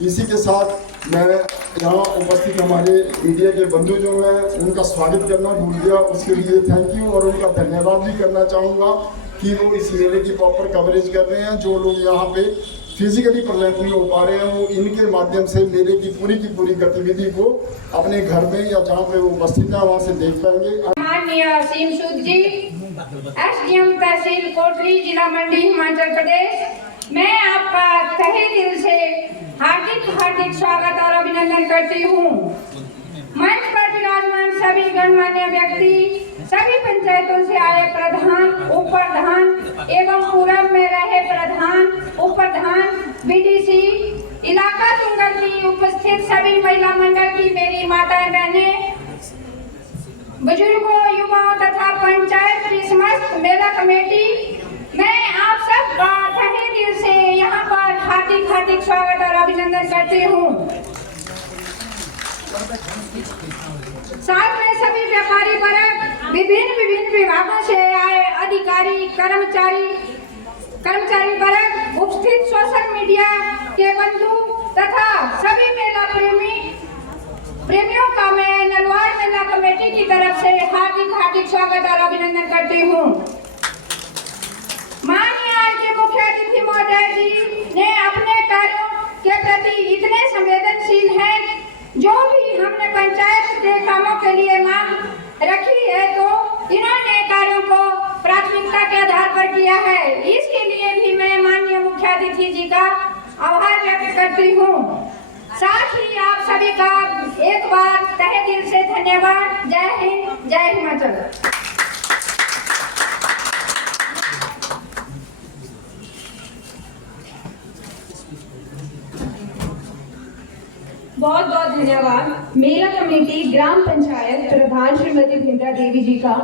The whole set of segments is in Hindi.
इसी के साथ मैं यहाँ उपस्थित हमारे मीडिया के बंधु जो हैं उनका स्वागत करना भूल गया, उसके लिए थैंक यू और उनका धन्यवाद भी करना चाहूँगा कि वो इस मेले की प्रॉपर कवरेज कर रहे हैं। जो लोग यहाँ पे फिजिकली प्रेजेंट नहीं हो पा रहे हैं वो इनके माध्यम से मेले की पूरी गतिविधि को अपने घर में या जहाँ पे वो उपस्थित है वहाँ से देख पाएंगे। माननीय असीम सूद जी, एसडीएम तहसील कोटली, जिला मंडी, हिमाचल प्रदेश, मैं आपका तहे दिल से हार्दिक स्वागत और अभिनंदन करती हूँ। मंच पर विराजमान सभी गणमान्य व्यक्ति, सभी पंचायतों से आए प्रधान, उपप्रधान एवं पूरब में रहे प्रधान, उपप्रधान, बीडीसी, इलाका तुंगल की उपस्थित सभी महिला मंडल की मेरी माताएं बहनें, बुजुर्गों, युवाओं तथा पंचायत की समस्त मेला कमेटी, मैं आप सब का तहे दिल से यहाँ पर हार्दिक स्वागत और अभिनंदन करती हूँ। साथ में सभी व्यापारी वर्ग, विभिन्न विभागों से आए अधिकारी, कर्मचारी वर्ग, उपस्थित सोशल मीडिया के बंधु तथा सभी मेला प्रेमियों का मैं नलवाड़ मेला कमेटी की तरफ से हार्दिक स्वागत और अभिनंदन करती हूँ। माननीय आज के मुख्य अतिथि महोदय जी ने अपने कार्यों के प्रति इतने संवेदनशील हैं, जो भी हमने पंचायत के कामों के लिए मांग रखी है तो इन्होंने कार्यों को प्राथमिकता के आधार पर किया है। इसके लिए भी मैं माननीय मुख्य अतिथि जी का आभार व्यक्त करती हूँ। साथ ही आप सभी का एक बार तहे दिल से धन्यवाद। जय हिंद, जय हिमाचल। बहुत बहुत धन्यवाद मेला कमेटी ग्राम पंचायत प्रधान श्रीमती भिंडा देवी जी का।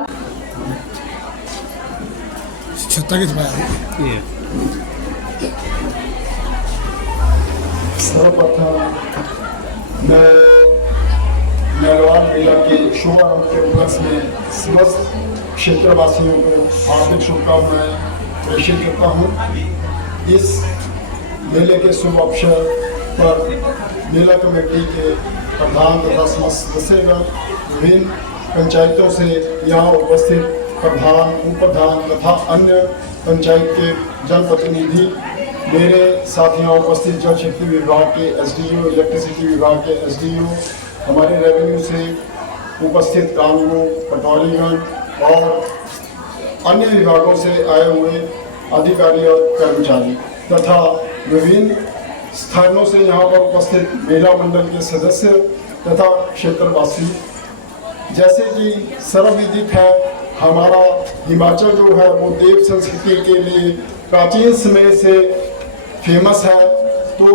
सर्वप्रथम मैं नलवाड़ मेला के शुभारंभ के उपलक्ष्य में समस्त क्षेत्रवासियों को हार्दिक शुभकामनाएं प्रेषित करता हूँ। इस मेले के शुभ अवसर पर मेला कमेटी के प्रधान तथा समस्त सदस्यगण, विभिन्न पंचायतों से यहाँ उपस्थित प्रधान, उपप्रधान तथा अन्य पंचायत के जनप्रतिनिधि, मेरे साथ यहाँ उपस्थित जल शक्ति विभाग के एसडीओ, इलेक्ट्रिसिटी विभाग के एसडीओ, हमारे रेवेन्यू से उपस्थित कानूनों, पटवारीगण और अन्य विभागों से आए हुए अधिकारी और कर्मचारी तथा विभिन्न स्थानों से यहाँ पर उपस्थित मेला मंडल के सदस्य तथा क्षेत्रवासी। जैसे कि सर्वविदित है, हमारा हिमाचल जो है वो देव संस्कृति के लिए प्राचीन समय से फेमस है। तो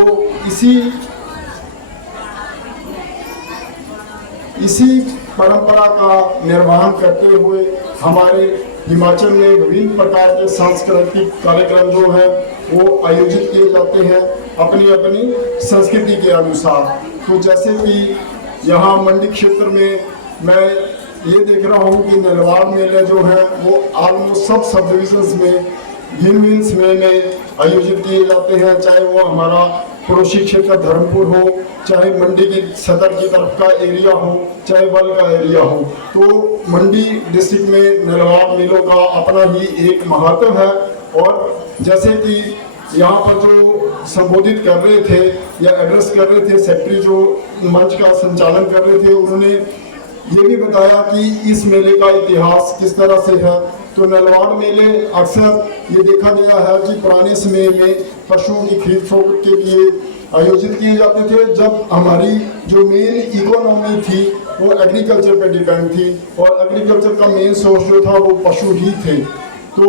इसी परंपरा का निर्वहन करते हुए हमारे हिमाचल में विभिन्न प्रकार के सांस्कृतिक कार्यक्रम जो है वो आयोजित किए जाते हैं अपनी संस्कृति के अनुसार। तो जैसे कि यहाँ मंडी क्षेत्र में मैं ये देख रहा हूँ कि नलवाड़ मेले जो है वो ऑलमोस्ट सब डिविजन्स में भिन्न समय में आयोजित किए जाते हैं, चाहे वो हमारा पड़ोसी क्षेत्र धर्मपुर हो, चाहे मंडी की सदर की तरफ का एरिया हो, चाहे बल का एरिया हो। तो मंडी डिस्ट्रिक्ट में नलवाड़ मेलों का अपना ही एक महत्व है। और जैसे कि यहाँ पर जो संबोधित कर रहे थे या एड्रेस कर रहे थे सेक्रेटरी जो मंच का संचालन कर रहे थे, उन्होंने ये भी बताया कि इस मेले का इतिहास किस तरह से है। तो नलवाड़ मेले अक्सर ये देखा गया है कि पुराने समय में पशुओं की खरीद फरोख्त के लिए आयोजित किए जाते थे, जब हमारी जो मेन इकोनॉमी थी वो एग्रीकल्चर पे डिपेंड थी और एग्रीकल्चर का मेन सोर्स जो था वो पशु ही थे। तो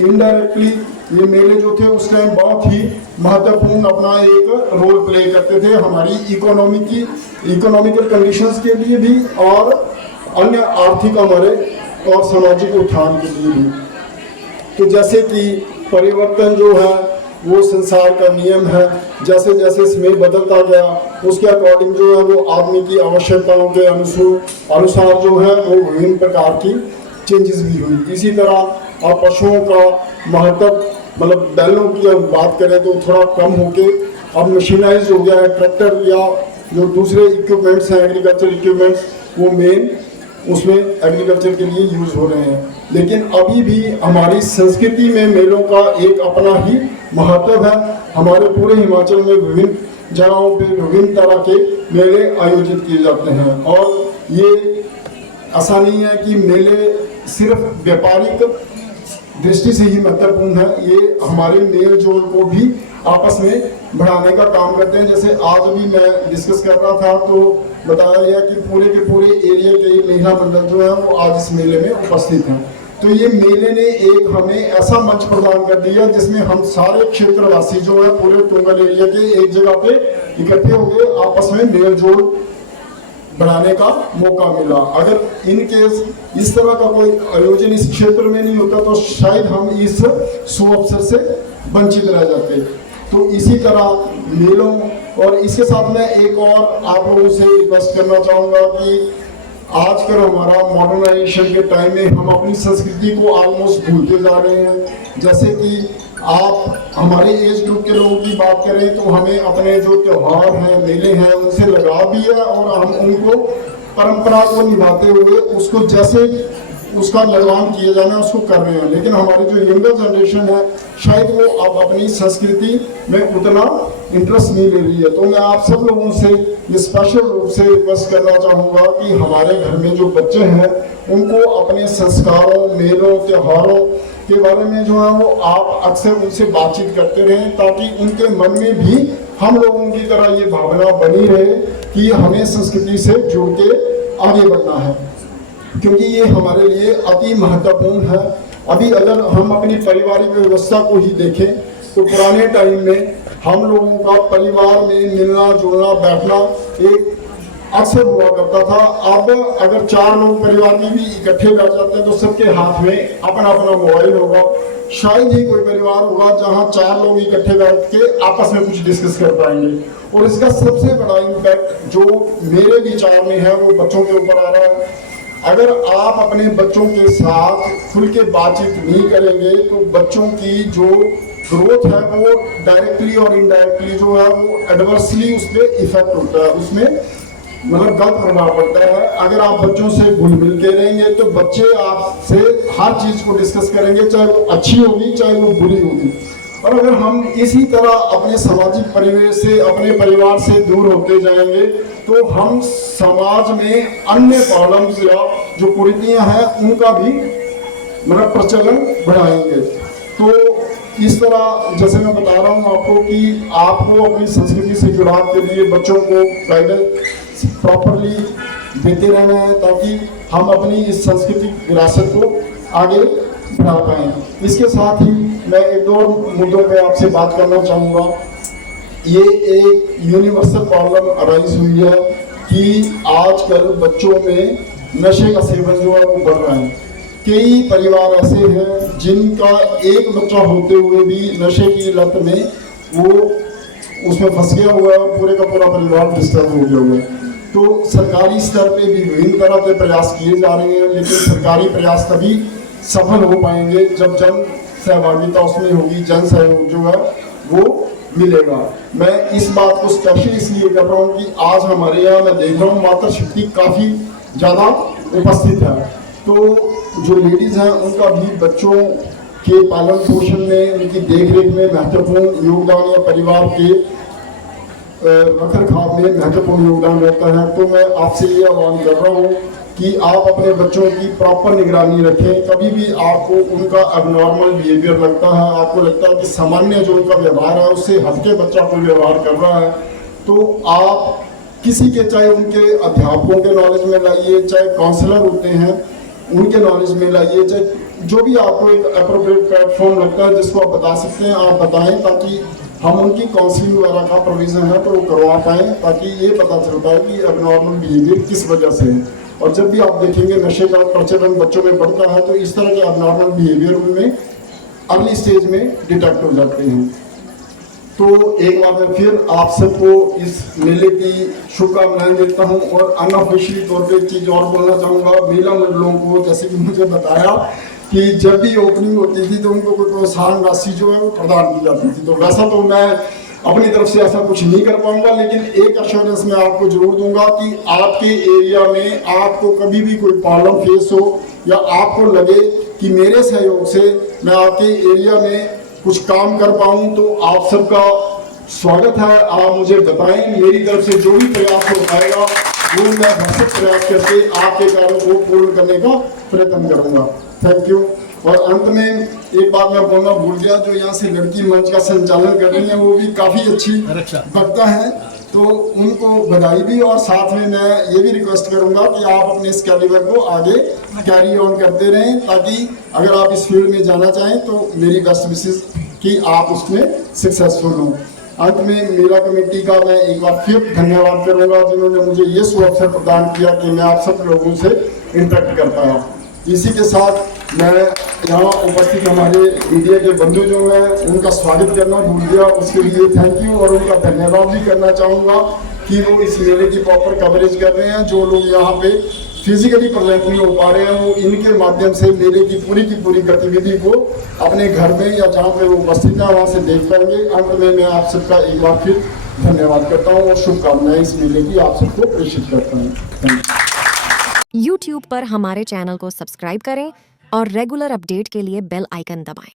इनडायरेक्टली ये मेले जो थे उस टाइम बहुत ही महत्वपूर्ण अपना एक रोल प्ले करते थे हमारी इकोनॉमिकल कंडीशंस के लिए भी और अन्य आर्थिक हमारे और सामाजिक उत्थान के लिए भी। तो जैसे कि परिवर्तन जो है वो संसार का नियम है, जैसे जैसे समय बदलता गया उसके अकॉर्डिंग जो है वो आदमी की आवश्यकताओं के अनुसार जो है वो विभिन्न प्रकार की चेंजेस भी हुई। इसी तरह अब पशुओं का महत्व, मतलब बैलों की बात करें तो थोड़ा कम होके अब मशीनाइज हो गया है, ट्रैक्टर या जो दूसरे इक्विपमेंट्स हैं एग्रीकल्चर इक्विपमेंट्स, वो मेन उसमें एग्रीकल्चर के लिए यूज हो रहे हैं। लेकिन अभी भी हमारी संस्कृति में मेलों का एक अपना ही महत्व है। हमारे पूरे हिमाचल में विभिन्न जगहों पे विभिन्न तरह के मेले आयोजित किए जाते हैं और ये ऐसा नहीं है कि मेले सिर्फ व्यापारिक दृष्टि से ही महत्वपूर्ण है, ये हमारे मेल जोल को भी आपस में बढ़ाने का काम करते हैं। जैसे आज भी मैं डिस्कस कर रहा था तो बताया गया कि पूरे के पूरे एरिया के महिला मंडल जो है वो आज इस मेले में उपस्थित हैं। तो ये मेले ने एक हमें ऐसा मंच प्रदान कर दिया जिसमें हम सारे क्षेत्रवासी जो है पूरे तुंगल एरिया के एक जगह पे इकट्ठे हो गए, आपस में मेल जोल बढ़ाने का मौका मिला। अगर इन केस इस तरह का कोई आयोजन इस क्षेत्र में नहीं होता तो शायद हम इस सुअवसर से वंचित रह जाते। तो इसी तरह मेलों और इसके साथ मैं एक और आप लोगों से रिक्वेस्ट करना चाहूँगा कि आजकल हमारा मॉडर्नाइजेशन के टाइम में हम अपनी संस्कृति को ऑलमोस्ट भूलते जा रहे हैं। जैसे कि आप हमारे एज ग्रुप के लोगों की बात करें तो हमें अपने जो त्यौहार हैं, मेले हैं, उनसे लगाव भी है और हम उनको परंपरा को निभाते हुए उसको जैसे उसका निर्वहन किए जाना उसको कर रहे हैं। लेकिन हमारी जो यंगर जनरेशन है शायद वो अब अपनी संस्कृति में उतना इंटरेस्ट नहीं ले रही है। तो मैं आप सब लोगों से ये स्पेशल रूप से रिक्वेस्ट करना चाहूँगा कि हमारे घर में जो बच्चे हैं उनको अपने संस्कारों, मेलों, त्योहारों के बारे में जो है वो आप अक्सर उनसे बातचीत करते रहें ताकि उनके मन में भी हम लोगों की तरह ये भावना बनी रहे कि हमें संस्कृति से जुड़ के आगे बढ़ना है, क्योंकि ये हमारे लिए अति महत्वपूर्ण है। अभी अगर हम अपनी पारिवारिक व्यवस्था को ही देखें तो पुराने टाइम में हम लोगों का परिवार में मिलना जुलना बैठना एक अक्सर हुआ करता था। अब अगर 4 लोग परिवार में भी इकट्ठे बैठ जाते हैं तो सबके हाथ में अपना अपना मोबाइल होगा। शायद ही कोई परिवार होगा जहां 4 लोग इकट्ठे बैठ के आपस में कुछ डिस्कस कर पाएंगे। और इसका सबसे बड़ा इम्पैक्ट जो मेरे विचार में है वो बच्चों के ऊपर आ रहा है। अगर आप अपने बच्चों के साथ खुल के बातचीत नहीं करेंगे तो बच्चों की जो ग्रोथ है वो डायरेक्टली और इनडायरेक्टली जो है वो एडवर्सली उस पर इफेक्ट होता है, उसमें मतलब गलत प्रभाव पड़ता है। अगर आप बच्चों से घुल मिल के रहेंगे तो बच्चे आपसे हर चीज को डिस्कस करेंगे, चाहे वो अच्छी होगी चाहे वो बुरी होगी। और अगर हम इसी तरह अपने सामाजिक परिवेश से, अपने परिवार से दूर होते जाएंगे तो हम समाज में अन्य प्रॉब्लम्स या जो कुरीतियां हैं उनका भी मतलब प्रचलन बढ़ाएंगे। तो इस तरह जैसे मैं बता रहा हूँ आपको कि आपको अपनी संस्कृति से जुड़ाव के लिए बच्चों को गाइडेंस प्रॉपरली देते रहना है ताकि हम अपनी इस सांस्कृतिक विरासत को आगे बढ़ा पाएँ। इसके साथ ही मैं एक दो मुद्दों पे आपसे बात करना चाहूँगा। ये एक यूनिवर्सल प्रॉब्लम अराइज हुई है कि आजकल बच्चों में नशे का सेवन जो है वो बढ़ रहा है। कई परिवार ऐसे हैं जिनका एक बच्चा होते हुए भी नशे की लत में वो उसमें फंस गया हुआ है और पूरे का पूरा परिवार डिस्टर्ब हो गया हुआ है। तो सरकारी स्तर पे भी विभिन्न तरह के प्रयास किए जा रहे हैं, लेकिन सरकारी प्रयास तभी सफल हो पाएंगे जब जन सहभागिता उसमें होगी, जन सहयोग जो है वो मिलेगा। मैं इस बात को स्पेशली इसलिए कर रहा हूँ कि आज हमारे यहाँ मैं देख रहा हूँ मातृशक्ति काफ़ी ज़्यादा उपस्थित है। तो जो लेडीज़ हैं उनका भी बच्चों के पालन पोषण में, उनकी देखरेख में महत्वपूर्ण योगदान या परिवार के रख रखाव में महत्वपूर्ण योगदान रहता है। तो मैं आपसे ये आह्वान कर रहा हूँ कि आप अपने बच्चों की प्रॉपर निगरानी रखें। कभी भी आपको उनका एबनॉर्मल बिहेवियर लगता है, आपको लगता है कि सामान्य जो उनका व्यवहार है उससे हटके बच्चा कोई व्यवहार कर रहा है, तो आप किसी के, चाहे उनके अध्यापकों के नॉलेज में लाइए, चाहे काउंसलर होते हैं उनके नॉलेज में लाइए, चाहे जो भी आपको एक अप्रोप्रिएट प्लेटफॉर्म लगता है जिसको आप बता सकते हैं आप बताएं, ताकि हम उनकी काउंसलिंग वगैरह का प्रोविजन है तो वो करवा पाएँ, ताकि ये पता चल पाए कि एबनॉर्मल बिहेवियर किस वजह से है। और जब भी आप देखेंगे नशे का प्रचलन बच्चों में बढ़ता है तो इस तरह के एबनॉर्मल बिहेवियर उनमें अर्ली स्टेज में डिटेक्ट हो जाते हैं। तो एक बार मैं फिर आप सबको इस मेले की शुभकामनाएं देता हूं और अनऑफिशियली तौर पे एक चीज़ और बोलना चाहूँगा मेला मंडलों को। जैसे कि मुझे बताया कि जब भी ओपनिंग होती थी तो उनको कोई प्रोत्साहन राशि जो है वो प्रदान की जाती थी। तो वैसा तो मैं अपनी तरफ से ऐसा कुछ नहीं कर पाऊंगा, लेकिन एक एश्योरेंस मैं आपको जरूर दूंगा कि आपके एरिया में आपको कभी भी कोई प्रॉब्लम फेस हो या आपको लगे कि मेरे सहयोग से मैं आपके एरिया में कुछ काम कर पाऊं, तो आप सबका स्वागत है। आप मुझे बताएं, मेरी तरफ से जो भी प्रयास हो पाएगा वो मैं भरसक प्रयास करके आपके कार्यों को पूर्ण करने का प्रयत्न करूंगा। Thank you. और अंत में एक बात मैं बोलना भूल गया, जो यहाँ से लड़की मंच का संचालन कर रही है वो भी काफी अच्छी वक्ता है, तो उनको बधाई भी। और साथ में मैं ये भी रिक्वेस्ट करूंगा कि आप अपने इस कैलिबर को आगे कैरी ऑन करते रहें, ताकि अगर आप इस फील्ड में जाना चाहें तो मेरी बेस्ट विशेष कि आप उसमें सक्सेसफुल हों। अंत में मेरा कमेटी का मैं एक बार फिर धन्यवाद करूंगा, जिन्होंने मुझे ये सुअवसर प्रदान किया कि मैं आप सब लोगों से इंटरेक्ट कर पाया। इसी के साथ मैं यहाँ उपस्थित हमारे मीडिया के बंधु जो हैं उनका स्वागत करना भूल गया, उसके लिए थैंक यू। और उनका धन्यवाद भी करना चाहूँगा कि वो इस मेले की प्रॉपर कवरेज कर रहे हैं। जो लोग यहाँ पे फिजिकली प्रेजेंट नहीं हो पा रहे हैं, वो इनके माध्यम से मेले की पूरी गतिविधि को अपने घर में या जहाँ पे वो उपस्थित है वहाँ से देख पाएंगे। अंत में मैं आप सबका एक बार फिर धन्यवाद करता हूँ और शुभकामनाएं इस मेले की आप सबको प्रेषित करता हूँ। YouTube पर हमारे चैनल को सब्सक्राइब करें और रेगुलर अपडेट के लिए बेल आइकन दबाएं।